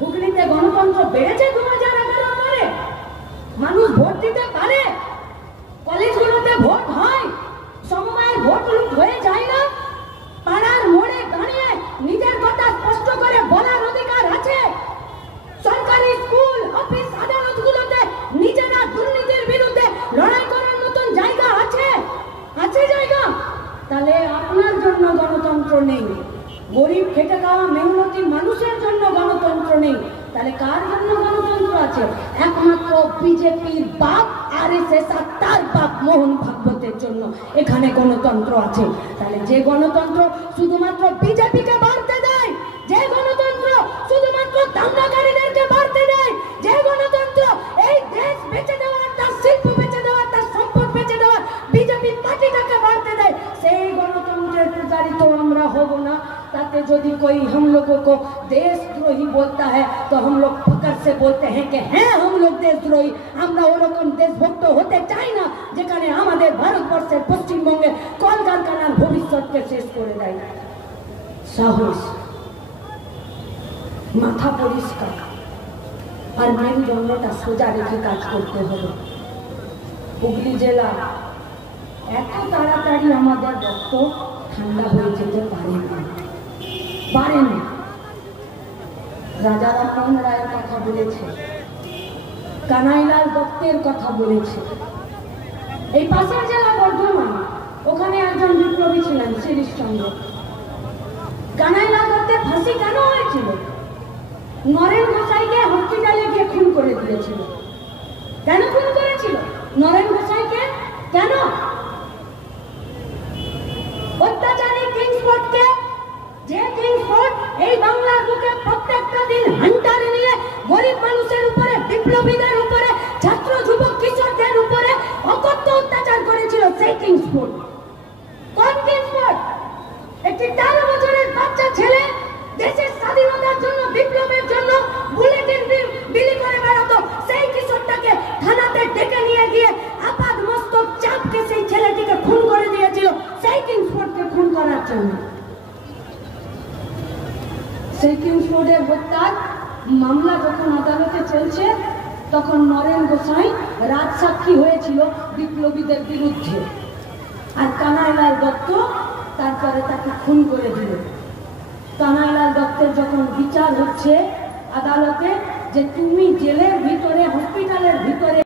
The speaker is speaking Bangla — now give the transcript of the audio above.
হুগলিতে গণতন্ত্র বেড়েছে 2011 পরে? মানুষ ভোট দিতে পারে? কলেজগুলোতে ভোট হয়? সমবায়ের ভোট লুট হয়ে যায় না? পাড়ার মোড়ে দাঁড়িয়ে নিজের কথা স্পষ্ট করে বলার অধিকার আছে? সরকারি স্কুল, অফিস, আদালতগুলোতে নিজেরা দুর্নীতির বিরুদ্ধে লড়াই করার মতন জায়গা আছে? আছে জায়গা? তাহলে আপনার জন্য গণতন্ত্র নেই, গরিব খেটে খাওয়া মেহনতি মানুষের জন্য গণতন্ত্র নেই, তাহলে কার জন্য গণতন্ত্র আছে? একমাত্র বিজেপির বাপ আরএসএস আর তার বাপ মোহন ভাগবতের জন্য এখানে গণতন্ত্র আছে। তাহলে যে গণতন্ত্র শুধুমাত্র বিজেপিকে বাড়তে দেয়, যে গণতন্ত্র শুধুমাত্র দাঙ্গাকারীদেরকে বাড়তে দেয়, যে গণতন্ত্র এই দেশ বেঁচে দেওয়ার, তার শিল্প বেঁচে দেওয়ার, তার সম্পদ বেঁচে দেওয়ার বিজেপি পার্টিটাকে বাড়তে দেয়, সেই গণতন্ত্রের প্রচারিত আমরা হব না। ताकि यदि कोई हम लोगों को देशद्रोही बोलता है तो हम लोग फकर से बोलते हैं कि हैं हम लोग देशद्रोही। আমরা ওরকম দেশভক্ত হতে চাই না যেখানে আমাদের ভারতবর্ষের পশ্চিমবঙ্গে কলকারখানার ভবিষ্যৎকে শেষ করে দেয়। সাহস, মাথা পরিষ্কার আর মেরুদণ্ডটা সোজা রেখে কাজ করতে হবে। হুগলি জেলা এত তাড়াতাড়ি আমাদের রক্ত ঠান্ডা হয়ে যেতে পারে না। রাজা রামমোহন রায়ের কথা বলেছে, কানাইলাল দত্তের কথা বলেছে। এই পাশের জেলা বর্ধমান, ওখানে একজন বিপ্লবী ছিলেন শিরিশচন্দ্র। কানাইলাল দত্তের ফাঁসি কেন হয়েছিল? নরেন গোসাইকে হসপিটালে গিয়ে খুন করে দিয়েছিল। কেন খুন করেছিল নরেন গোসাইকে? কেন? অত্যাচারী কিংসফোর্ডকে, যে কিংসফোর্ড এই বাংলার বুকে প্রত্যেকটা দিন হান্টারে নিয়ে গরিব মানুষের উপরে, বিপ্লবীদের উপরে, ছাত্র যুবক কিশোরদের উপরে অকথ্য অত্যাচার করেছিল, সেই কিংসফোর্ড। কোন কিংসফোর্ড? একটি 13 বছরের বাচ্চা ছেলে দেশের স্বাধীনতার জন্য, বিপ্লবের জন্য বুলেটিন বিলি করে বেড়াতো, সেই কিশোরটাকে থানাতে ডেকে নিয়ে গিয়ে আপাদ মস্তক চাপকে সেই ছেলেটিকে খুন করে দিয়েছিল, সেই কিংসফোর্ডকে খুন করার জন্য। সেই কিংসফোর্ডের হত্যার মামলা যখন আদালতে চলছে তখন নরেন গোসাই রাজসাক্ষী হয়েছিল বিপ্লবীদের বিরুদ্ধে, আর কানাইলাল দত্ত তারপরে তাকে খুন করে দিল। কানাইলাল দত্তের যখন বিচার হচ্ছে আদালতে যে তুমি জেলের ভিতরে, হসপিটালের ভিতরে